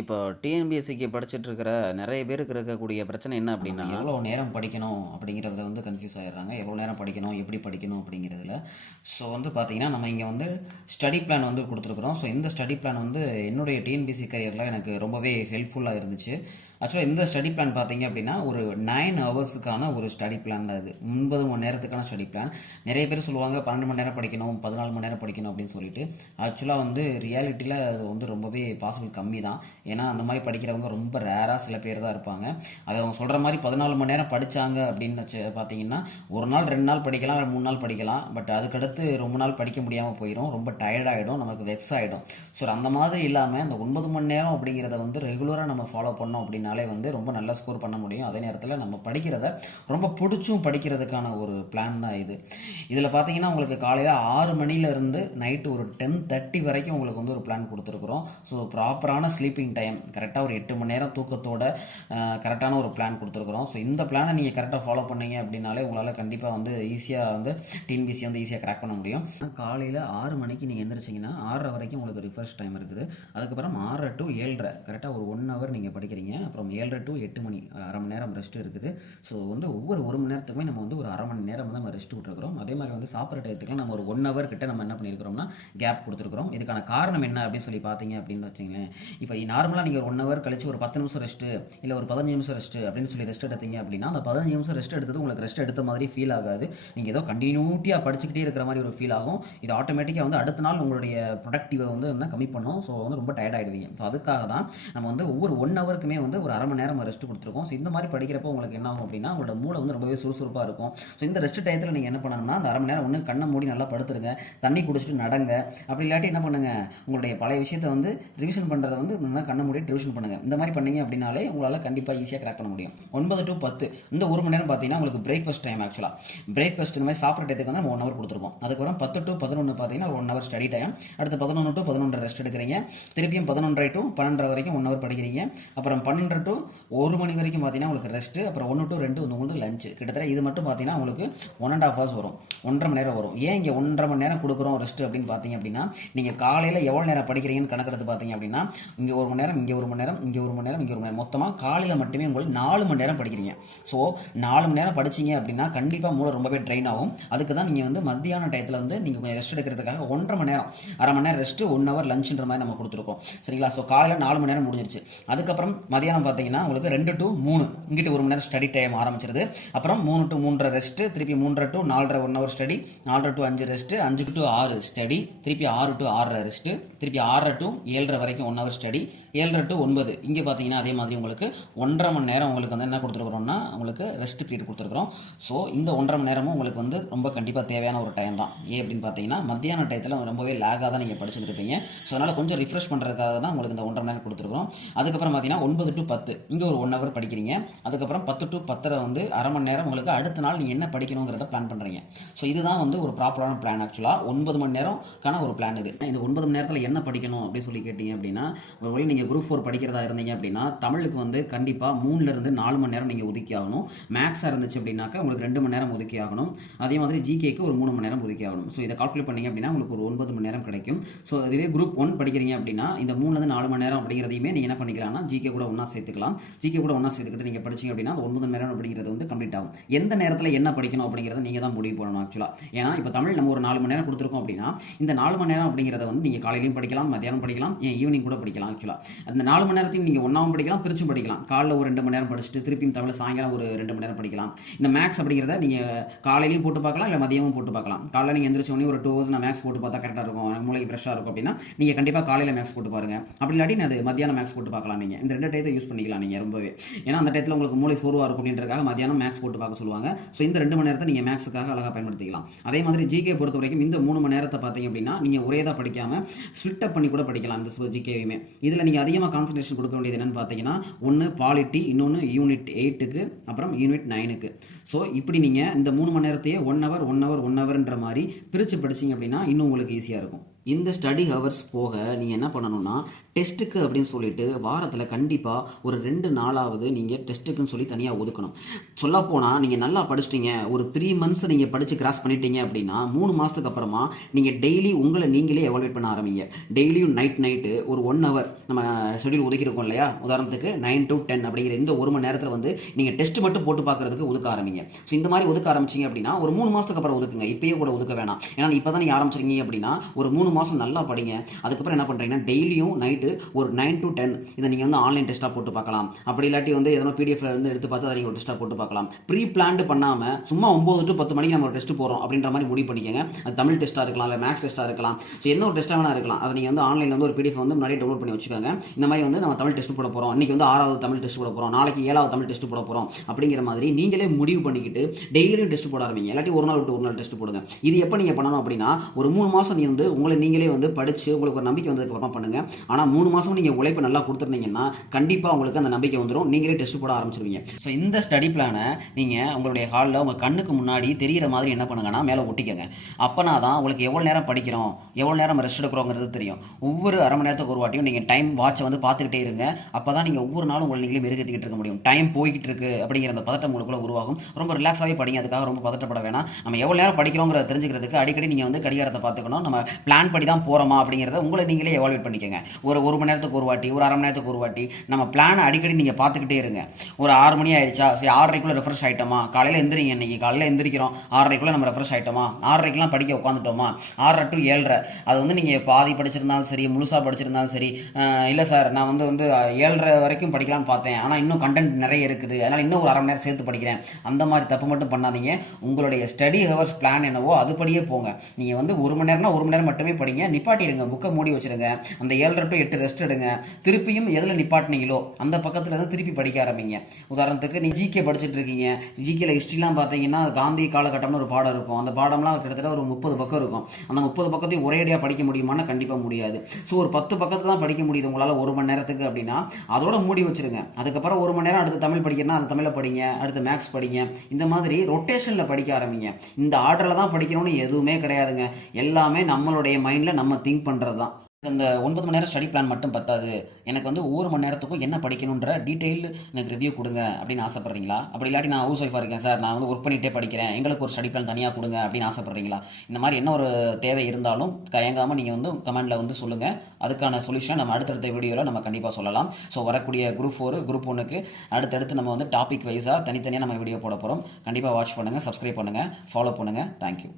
இப்போ டிஎன்பிஎஸ்சிக்கு படிச்சுட்டு இருக்கிற நிறைய பேருக்கு இருக்கக்கூடிய பிரச்சனை என்ன அப்படின்னா, எவ்வளோ நேரம் படிக்கணும் அப்படிங்கிறதுல வந்து கன்ஃபியூஸ் ஆயிடுறாங்க. எவ்வளோ நேரம் படிக்கணும், எப்படி படிக்கணும் அப்படிங்கிறதுல. ஸோ வந்து பார்த்தீங்கன்னா, நம்ம இங்கே வந்து ஸ்டடி பிளான் வந்து கொடுத்துருக்குறோம். ஸோ இந்த ஸ்டடி பிளான் வந்து என்னுடைய டிஎன்பிஎஸ்சி கரியரில் எனக்கு ரொம்பவே ஹெல்ப்ஃபுல்லாக இருந்துச்சு. ஆக்சுவலாக இந்த ஸ்டடி பிளான் பார்த்தீங்க அப்படின்னா, ஒரு 9 ஹவர்ஸுக்கான ஒரு ஸ்டடி பிளான் தான் இது. 9 மணி நேரத்துக்கான ஸ்டடி பிளான். நிறைய பேர் சொல்லுவாங்க 12 மணி நேரம் படிக்கணும், 14 மணி நேரம் படிக்கணும் அப்படின்னு சொல்லிட்டு. ஆக்சுவலாக வந்து ரியாலிட்டியில் அது வந்து ரொம்பவே பாசிபிள் கம்மி தான். ஏன்னா அந்த மாதிரி படிக்கிறவங்க ரொம்ப ரேராக சில பேர் தான் இருப்பாங்க. அதை அவங்க சொல்கிற மாதிரி 14 மணி நேரம் படித்தாங்க அப்படின்னு பார்த்தீங்கன்னா, ஒரு நாள் 2 நாள் படிக்கலாம், 3 நாள் படிக்கலாம். பட் அதுக்கடுத்து ரொம்ப நாள் படிக்க முடியாமல் போயிடும், ரொம்ப டயர்டாகிடும், நமக்கு வெக்ஸ் ஆகிடும். ஸோ அந்த மாதிரி இல்லாமல் இந்த 9 மணி நேரம் அப்படிங்கிறத வந்து ரெகுலராக நம்ம ஃபாலோ பண்ணோம் அப்படின்னாலே வந்து ரொம்ப நல்லா ஸ்கோர் பண்ண முடியும். அதே நேரத்தில் நம்ம படிக்கிறத ரொம்ப பிடிச்சும் படிக்கிறதுக்கான ஒரு பிளான் தான் இது. இதில் பார்த்தீங்கன்னா உங்களுக்கு காலையில் 6 மணிலேருந்து நைட்டு ஒரு 10:30 வரைக்கும் உங்களுக்கு வந்து ஒரு பிளான் கொடுத்துருக்குறோம். ஸோ ப்ராப்பரான ஸ்லீப்பிங் டைம் கரெக்டாக ஒரு 8 மணி நேரம் தூக்கத்தோட கரெக்டான ஒரு பிளான் கொடுத்துருக்குறோம். ஸோ இந்த பிளானை நீங்கள் கரெக்டாக ஃபாலோ பண்ணீங்க அப்படின்னாலே உங்களால் கண்டிப்பாக வந்து ஈஸியாக வந்து டிஎன்பிஎஸ்சி வந்து ஈஸியாக கிராக் பண்ண முடியும். காலையில் 6 மணிக்கு நீங்கள் எந்திரிச்சிங்கன்னா 6:30 வரைக்கும் உங்களுக்கு ரிஃப்ரெஷ் டைம் இருக்குது. அதுக்கப்புறம் 6 to 7:30 கரெக்டாக ஒரு 1 ஹவர் நீங்கள் படிக்கிறீங்க. அப்புறம் 7:30 to 8 மணி அரை மணி நேரம் ரெஸ்ட் இருக்குது. ஸோ வந்து ஒவ்வொரு 1 மணி நேரத்துக்குமே நம்ம வந்து ஒரு அரை மணி நேரம் வந்து நம்ம ரெஸ்ட் விட்டுருக்கிறோம். அதே மாதிரி வந்து சாப்பிட்ற டயத்துக்குலாம் நம்ம ஒரு 1 ஹவர் கிட்ட நம்ம என்ன பண்ணியிருக்கிறோம்னா கேப் கொடுத்துருக்குறோம். இதுக்கான காரணம் என்ன அப்படின்னு சொல்லி பார்த்தீங்க அப்படின்னு வச்சிங்களேன், இப்போ நார்மலாக நீங்கள் ஒரு 1 ஹவர் கழிச்சு ஒரு 10 நிமிஷம் ரெஸ்ட்டு இல்லை ஒரு 15 நிமிஷம் ரெஸ்ட்டு அப்படின்னு சொல்லி ரெஸ்ட் எடுத்தீங்க அப்படின்னா, அந்த 15 நிமிஷம் ரெஸ்ட் எடுத்தது உங்களுக்கு ரெஸ்ட் எடுத்த மாதிரி ஃபீல் ஆகாது. நீங்கள் ஏதோ கண்டினியூட்டியாக படிச்சுக்கிட்டே இருக்கிற மாதிரி ஒரு ஃபீல் ஆகும். இது ஆட்டோமேட்டிக்காக வந்து அடுத்த நாள் உங்களுடைய ப்ரொடக்டிவை வந்து கம்மி பண்ணும். ஸோ வந்து ரொம்ப டயர்ட் ஆகிடுவீங்க. ஸோ அதுக்காக தான் நம்ம வந்து ஒவ்வொரு 1 ஹவருக்குமே வந்து ஒரு அரை மணி நேரம் ரெஸ்ட் கொடுத்துருக்கோம். ஸோ இந்த மாதிரி படிக்கிறப்போ உங்களுக்கு என்ன ஆகும் அப்படின்னா, உங்களோட மூளை வந்து ரொம்பவே சுறுசுறுப்பாக இருக்கும். ஸோ இந்த ரெஸ்ட் டயத்தில் நீங்கள் என்ன பண்ணணும்னா, அந்த அரை மணி நேரம் ஒன்று கண்ணை மூடி நல்லா படுத்துருங்க, தண்ணி குடிச்சிட்டு நடங்க. அப்படி இல்லாட்டி என்ன பண்ணுங்க, உங்களுடைய பழைய விஷயத்தை வந்து ரிவிஷன் பண்ணுறதை வந்து நல்லா கண்ணை மூடி ரிவிஷன் பண்ணுங்க. இந்த மாதிரி பண்ணீங்க அப்படின்னாலே உங்களால் கண்டிப்பாக ஈஸியாக கிராக் பண்ண முடியும். 9 to 10 இந்த 1 மணி நேரம் பார்த்தீங்கன்னா உங்களுக்கு பிரேக்ஃபாஸ்ட் டைம். ஆக்சுவலாக பிரேக்ஃபாஸ்ட் இந்த மாதிரி சாப்பிட்ற டயத்துக்கு வந்து நம்ம 1 ஹவர் கொடுத்துருக்கோம். அதுக்கப்புறம் 10 to 11 பார்த்தீங்கன்னா 1 ஹவர் ஸ்டடி டைம். அடுத்து 11 to 11 ரெஸ்ட் எடுக்கிறீங்க. திருப்பியும் 11:30 to 12:30 வரைக்கும் 1 ஹவர் படிக்கிறீங்க. அப்புறம் 12 to 1 மணி வரைக்கும் பார்த்தீங்கன்னா உங்களுக்கு ரெஸ்ட்டு. அப்புறம் 1 to 2 உங்களுக்கு லஞ்சு. கிட்டத்தட்ட இது மட்டும் பார்த்தீங்கன்னா உங்களுக்கு 1.5 ஹவர்ஸ் வரும், 1.5 மணி நேரம் வரும். ஏன் இங்கே 1.5 மணி நேரம் கொடுக்குறோம் ரெஸ்ட் அப்படின்னு பார்த்தீங்க அப்படின்னா, நீங்கள் காலையில் எவ்வளோ நேரம் படிக்கிறீங்கன்னு கணக்கெடுத்து பார்த்தீங்க அப்படின்னா, இங்கே 1 மணி நேரம், இங்கே 1 மணி நேரம், இங்கே 1 மணி நேரம், இங்கே 1 மணி நேரம், மொத்தமாக காலையில் மட்டுமே உங்களுக்கு 4 மணி நேரம் படிக்கிறீங்க. ஸோ 4 மணி நேரம் படிச்சிங்க அப்படின்னா கண்டிப்பாக மூளை ரொம்பவே ட்ரெயின் ஆகும். அதுக்கு தான் நீங்கள் வந்து மத்தியான டயத்தில் வந்து நீங்கள் கொஞ்சம் ரெஸ்ட் எடுக்கிறதுக்காக 1.5 மணி நேரம், அரை மணி நேரம் ரெஸ்ட்டு, 1 ஹவர் லஞ்சுன்ற மாதிரி நம்ம கொடுத்துருக்கோம். சரிங்களா? ஸோ காலையில் 4 மணி நேரம் முடிஞ்சிருச்சு. அதுக்கப்புறம் மதியானம் பார்த்தீங்கன்னா உங்களுக்கு 2 to 3 இங்கிட்டு 1 மணி நேரம் ஸ்டடி டைம் ஆரம்பிச்சிருது. அப்புறம் 3 to 3:30 ரெஸ்ட்டு, திருப்பி 3:30 to 4:30 1 hour study, 4:30 to 5 rest, 5 to 6 study, திருப்பி 6 to 6:30 ரெஸ்ட்டு, திருப்பி 6:30 to 7:30 வரைக்கும் 1 ஹவர் ஸ்டடி, 7:30 to 9 இங்கே பார்த்தீங்கன்னா அதே மாதிரி உங்களுக்கு 1.5 மணி நேரம் உங்களுக்கு வந்து என்ன கொடுத்துருக்குறோம்னா உங்களுக்கு ரெஸ்ட் பீரியட் கொடுத்துருக்குறோம். ஸோ இந்த 1.5 மணி நேரமும் உங்களுக்கு வந்து ரொம்ப கண்டிப்பாக தேவையான ஒரு டைம் தான். ஏன் அப்படின்னு பார்த்தீங்கன்னா, மத்தியான டயத்தில் ரொம்பவே லேகாக தான் நீங்கள் படிச்சுருப்பீங்க. ஸோ அதனால் கொஞ்சம் ரிஃப்ரெஷ் பண்ணுறதுக்காக தான் உங்களுக்கு இந்த 1.5 மணி நேரம் கொடுத்துருக்குறோம். அதுக்கப்புறம் பார்த்தீங்கன்னா 9 to 10 இங்கே ஒரு 1 ஹவர் படிக்கிறீங்க. அதுக்கப்புறம் 10 to 10:30 வந்து அரை மணி நேரம் உங்களுக்கு அடுத்த நாள் நீங்கள் என்ன படிக்கணுங்கிறத பிளான் பண்ணுறீங்க. ஸோ இதுதான் வந்து ஒரு ப்ராப்பரான பிளான். ஆக்சுவலாக 9 மணி நேரம்க்கான ஒரு பிளான் இது. இந்த 9 மணி நேரத்தில் என்ன படிக்கணும் அப்படின்னு சொல்லி கேட்டிங்க அப்படின்னா, ஒரு வழி நீங்கள் குரூப் 4 படிக்கிறதா இருந்தீங்க அப்படின்னா, தமிழுக்கு வந்து கண்டிப்பாக 3லேருந்து 4 மணி நேரம் நீங்கள் ஒதுக்கி ஆகணும். மேக்ஸாக இருந்துச்சு அப்படின்னாக்கா உங்களுக்கு 2 மணி நேரம் ஒதுக்கி ஆகணும். அதே மாதிரி ஜிகேக்கு ஒரு 3 மணி நேரம் ஒதுக்கி ஆகணும். ஸோ இதை கால்குலேட் பண்ணிங்க அப்படின்னா உங்களுக்கு ஒரு 9 மணி நேரம் கிடைக்கும். ஸோ இதுவே குரூப் 1 படிக்கிறீங்க அப்படின்னா, இந்த 3லேருந்து 4 மணி நேரம் அப்படிங்கிறதையுமே நீங்கள் என்ன பண்ணிக்கலாம்னா ஜிகே கூட ஒன்றா சேர்த்துக்கலாம். ஜிகே கூட ஒன்றா சேர்த்துக்கிட்டு நீங்கள் படிச்சிங்க அப்படின்னா அந்த 9 மணி நேரம் அப்படிங்கிறது வந்து கம்ப்ளீட் ஆகும். எந்த நேரத்தில் என்ன படிக்கணும் அப்படிங்கிறத நீங்கள் தான் முடிவு பண்ணணும். ஆக்சுவலாக ஏன்னா இப்போ தமிழ் நம்ம ஒரு 4 மணி நேரம் கொடுத்துருக்கோம் அப்படின்னா, இந்த 4 மணி நேரம் அப்படிங்கிறத வந்து நீங்கள் காலையிலையும் படிக்கலாம், மத்தியானம் படிக்கலாம், ஏன் ஈவினிங் கூட படிக்கலாம். ஆக்சுவலாக அந்த 4 மணி நேரத்தையும் நீங்கள் ஒன்றாவும் படிக்கலாம், பிரிச்சும் படிக்கலாம். காலையில் ஒரு 2 மணி நேரம் படிச்சுட்டு திருப்பியும் தமிழ் சாயங்காலம் ஒரு 2 மணி நேரம் படிக்கலாம். இந்த மேக்ஸ் அப்படிங்கிறத நீங்கள் காலையிலையும் போட்டு பார்க்கலாம், இல்லை மதியமும் போட்டு பார்க்கலாம். காலையில் நீங்கள் எந்திரிச்சோடனே ஒரு 2 ஹவர்ஸ் நான் மேக்ஸ் போட்டு பார்த்தா கரெக்டாக இருக்கும், மூளைக்கு ஃப்ரெஷ்ஷாக இருக்கும் அப்படின்னா நீங்கள் கண்டிப்பாக காலையில் மேக்ஸ் போட்டு பாருங்கள். அப்படி இல்லாட்டி அது மத்தியானம் மேக்ஸ் போட்டு பார்க்கலாம். நீங்கள் இந்த 2 டயத்தை யூஸ் பண்ணிக்கலாம் நீங்கள் ரொம்பவே. ஏன்னா அந்த டயத்தில் உங்களுக்கு மூளை சோர்வாக இருக்கும் அப்படின்றதுக்காக மத்தியானம் மேக்ஸ் போட்டு பார்க்க சொல்லுவாங்க. ஸோ இந்த 2 மணி நேரத்தை நீங்கள் மேக்ஸுக்காக அழகாக பயன்படுத்திக்கலாம். அதே மாதிரி ஜிகே பொறுத்த வரைக்கும் இந்த 3 மணி நேரத்தை பார்த்தீங்க அப்படின்னா நீங்கள் ஒரே தான் படிக்காமல் ஸ்பிளிட் அப் பண்ணி கூட படிக்கலாம். இந்த ஜிகேயுமே இதில் நீங்கள் அதிகமாக கான்சன்ட்ரேஷன் கொடுக்க வேண்டியது என்னென்னு பார்த்தீங்கன்னா, ஒன்று பாலிட்டி, இன்னொன்று யூனிட் 8க்கு, அப்புறம் யூனிட் 9க்கு. ஸோ இப்படி நீங்கள் இந்த 3 மணி நேரத்தையே 1 ஹவர் 1 ஹவர் 1 ஹவர்ன்ற மாதிரி பிரித்து படிச்சிங்க அப்படின்னா இன்னும் உங்களுக்கு ஈஸியாக இருக்கும். இந்த ஸ்டடி ஹவர்ஸ் போக நீங்கள் என்ன பண்ணணும்னா டெஸ்ட்டுக்கு அப்படின்னு சொல்லிட்டு வாரத்தில் கண்டிப்பாக ஒரு 2 நாளாவது நீங்கள் டெஸ்ட்டுக்குன்னு சொல்லி தனியாக ஒதுக்கணும். சொல்லப்போனால் நீங்கள் நல்லா படிச்சிட்டிங்க, ஒரு 3 மந்த்ஸ் நீங்கள் படித்து கிராஸ் பண்ணிட்டீங்க அப்படின்னா 3 மாதத்துக்கு அப்புறமா நீங்கள் டெய்லி உங்களை நீங்களே எவாலுவேட் பண்ண ஆரம்பிங்க. டெய்லியும் நைட்டு ஒரு 1 ஹவர் நம்ம ஷெடியூல் ஒதுக்கியிருக்கோம் இல்லையா, உதாரணத்துக்கு 9 to 10 அப்படிங்கிற இந்த 1 மணி நேரத்தில் வந்து நீங்கள் டெஸ்ட் மட்டும் போட்டு பார்க்குறதுக்கு ஒதுக்க ஆரம்பிங்க. ஸோ இந்த மாதிரி ஒதுக்க ஆரம்பிச்சிங்க அப்படின்னா ஒரு 3 மாதத்துக்கு அப்புறம் ஒதுக்குங்க, இப்பயே கூட ஒதுக்க வேணாம். ஏன்னா இப்போ தான் நீங்கள் ஆரம்பிச்சிருக்கீங்க அப்படின்னா ஒரு 3 மாதம் நல்லா படிங்க. அதுக்கப்புறம் என்ன பண்ணுறீங்கன்னா டெய்லியும் நைட்டு ஒரு 9 to 10 இதை நீங்கள் வந்து ஆன்லைன் டெஸ்ட்டாக போட்டு பார்க்கலாம். அப்படி இல்லாட்டி வந்து எதனா பிடிஎஃப் வந்து எடுத்து பார்த்து அதை நீங்கள் ஒரு டெஸ்ட்டாக போட்டு பார்க்கலாம். ப்ரீ பிளான்டு பண்ணாமல் சும்மா 9 to 10 மணிக்கு நம்ம ஒரு டெஸ்ட் போகிறோம் அப்படின்ற மாதிரி முடிவு பண்ணிக்கோங்க. அது தமிழ் டெஸ்ட்டாக இருக்கலாம், இல்லை மேக்ஸ் டெஸ்ட்டாக இருக்கலாம். ஸோ என்ன ஒரு டெஸ்ட்டாக வேணா இருக்கலாம். அதை நீங்கள் வந்து ஆன்லைனில் வந்து ஒரு பிடிஎஃப் வந்து முன்னாடி டவுன்லோட் பண்ணி வச்சுக்கோங்க. இந்த மாதிரி வந்து நம்ம தமிழ் டெஸ்ட் போட போகிறோம், இன்றைக்கி வந்து 6வது தமிழ் டெஸ்ட் போட போகிறோம், நாளைக்கு 7வது தமிழ் டெஸ்ட் போட போகிறோம் அப்படிங்கிற மாதிரி நீங்களே முடிவு பண்ணிக்கிட்டு டெய்லியும் டெஸ்ட் போட ஆரம்பிங்க. இல்லாட்டி ஒரு நாள் விட்டு ஒரு நாள் டெஸ்ட் போடுங்க. இது எப்போ நீங்கள் பண்ணணும் அப்படின்னா ஒரு 3 மாதம் நீ வந்து உங்களை நீங்களே வந்து படித்து உங்களுக்கு ஒரு நம்பிக்கை வந்ததுக்கு அப்புறமா பண்ணுங்க. ஆனால் 3 மாதம் நீங்கள் உழைப்பு நல்லா கொடுத்துருந்தீங்கன்னா கண்டிப்பாக உங்களுக்கு அந்த நம்பிக்கை வந்துடும், நீங்களே டெஸ்ட் போட ஆரம்பிச்சிருவீங்க. ஸோ இந்த ஸ்டடி பிளானை நீங்கள் உங்களுடைய ஹாலில் உங்கள் கண்ணுக்கு முன்னாடி தெரிகிற மாதிரி என்ன பண்ணுங்கன்னா மேலே ஒட்டிக்கங்க. அப்போனா தான் உங்களுக்கு எவ்வளோ நேரம் படிக்கிறோம், எவ்வளோ நேரம் ரெஸ்ட் எடுக்கிறோங்கிறது தெரியும். ஒவ்வொரு அரை மணி நேரத்துக்கு ஒரு வாட்டியும் நீங்கள் டைம் வாட்சை வந்து பார்த்துக்கிட்டே இருங்க. அப்போ தான் நீங்கள் ஒவ்வொரு நாளும் உங்களை நீங்களே மெருகேற்றிக்கிட்டு இருக்க முடியும். டைம் போய்கிட்டு இருக்கு அப்படிங்கிற அந்த பதட்டம் உங்களுக்குள்ள உருவாகும். ரொம்ப ரிலாக்ஸாகவே படிங்க, அதுக்காக ரொம்ப பதட்டப்பட வேணாம். நம்ம எவ்வளோ நேரம் படிக்கிறோங்கிறத தெரிஞ்சுக்கிறதுக்கு அடிக்கடி நீங்கள் வந்து கடிகாரத்தை பார்த்துக்கணும். நம்ம பிளான் படி தான் போகிறோமா அப்படிங்கிறத உங்களை நீங்களே எவாலுவேட் பண்ணிக்கோங்க. ஒரு மணி நேரத்துக்கு ஒரு வாட்டி, ஒரு அரை மணி நேரத்துக்கு ஒரு வாட்டி நம்ம பிளானை அடிக்கடி நீங்கள் பார்த்துக்கிட்டே இருங்க. ஒரு 6 மணி ஆயிடுச்சா, சரி 6:30க்குள்ள ரெஃப்ரெஷ் ஆகிட்டோமா, காலையில் எந்திரிங்க, இன்னைக்கு காலையில் எந்திரிக்கிறோம் 6:30க்குள்ள நம்ம ரெஃப்ரெஷ் ஆகிட்டோமா, 6:30க்கெலாம் படிக்க உட்காந்துட்டோமா, 6:30 to 7:30 அது வந்து நீங்கள் பாதி படிச்சிருந்தாலும் சரி, முழுசாக படிச்சிருந்தாலும் சரி, இல்லை சார் நான் வந்து 7:30 வரைக்கும் படிக்கலாம்னு பார்த்தேன், ஆனால் இன்னும் கண்டென்ட் நிறைய இருக்குது, அதனால் இன்னும் ஒரு அரை மணி நேரம் சேர்த்து படிக்கிறேன். அந்த மாதிரி தப்பு மட்டும் பண்ணாதீங்க. உங்களுடைய ஸ்டடி ஹவர்ஸ் பிளான் என்னவோ அதுபடியே போங்க. நீங்கள் வந்து 1 மணி நேரம்னா 1 மணி நேரம் மட்டுமே படிங்க, நிப்பாட்டிடுங்க, புக்கை மூடி வச்சிருங்க. அந்த 7:30 to 8 ரெஸ்ட் எடுங்க. திருப்பியும் எதில் நிப்பாட்டினீங்களோ அந்த பக்கத்தில் இருந்து திருப்பி படிக்க ஆரம்பிங்க. உதாரணத்துக்கு நீங்கள் ஜிகே படிச்சுட்டு இருக்கீங்க, ஜிகேல ஹிஸ்ட்ரிலாம் பார்த்தீங்கன்னா காந்தி காலகட்டம்னு ஒரு பாடம் இருக்கும். அந்த பாடம்லாம் கிட்டத்தட்ட ஒரு 30 பக்கம் இருக்கும். அந்த 30 பக்கத்தையும் ஒரேடியாக படிக்க முடியுமான்னா கண்டிப்பாக முடியாது. ஸோ ஒரு 10 பக்கத்தை தான் படிக்க முடியுது உங்களால் 1 மணி நேரத்துக்கு அப்படின்னா அதோட மூடி வச்சிருங்க. அதுக்கப்புறம் 1 மணி நேரம் அடுத்து தமிழ் படிக்கிறனா அது தமிழை படிங்க, அடுத்து மேக்ஸ் படிங்க. இந்த மாதிரி ரொட்டேஷனில் படிக்க ஆரம்பிங்க. இந்த ஆர்டரில் தான் படிக்கணும்னு எதுவுமே கிடையாதுங்க. எல்லாமே நம்மளுடைய மைண்டில் நம்ம திங்க் பண்ணுறது தான். இந்த 9 மணி நேரம் ஸ்டடி பிளான் மட்டும் பத்தாது, எனக்கு வந்து ஒவ்வொரு மணி நேரத்துக்கும் என்ன படிக்கணுன்ற டீட்டெயில் எனக்கு ரிவ்யூ கொடுங்க அப்படின்னு ஆசைப்பட்றீங்களா? அப்படி இல்லாட்டி நான் ஹவுஸ் ஒய்ஃபாக இருக்கேன் சார், நான் வந்து ஒர்க் பண்ணிகிட்டே படிக்கிறேன், எங்களுக்கு ஒரு ஸ்டடி பிளான் தனியாக கொடுங்க அப்படின்னு ஆசைப்பட்றீங்களா? இந்த மாதிரி என்ன ஒரு தேவை இருந்தாலும் தயங்காமல் நீங்கள் வந்து கமெண்டில் வந்து சொல்லுங்கள். அதுக்கான சொல்யூஷன் நம்ம அடுத்தடுத்த வீடியோவில் நம்ம கண்டிப்பாக சொல்லலாம். ஸோ வரக்கூடிய குரூப் 4 குரூப் 1க்கு அடுத்தடுத்து நம்ம வந்து டாபிக் வைஸாக தனித்தனியாக நம்ம வீடியோ போட போகிறோம். கண்டிப்பாக வாட்ச் பண்ணுங்கள், சப்ஸ்கிரைப் பண்ணுங்கள், ஃபாலோ பண்ணுங்கள். தேங்க்யூ.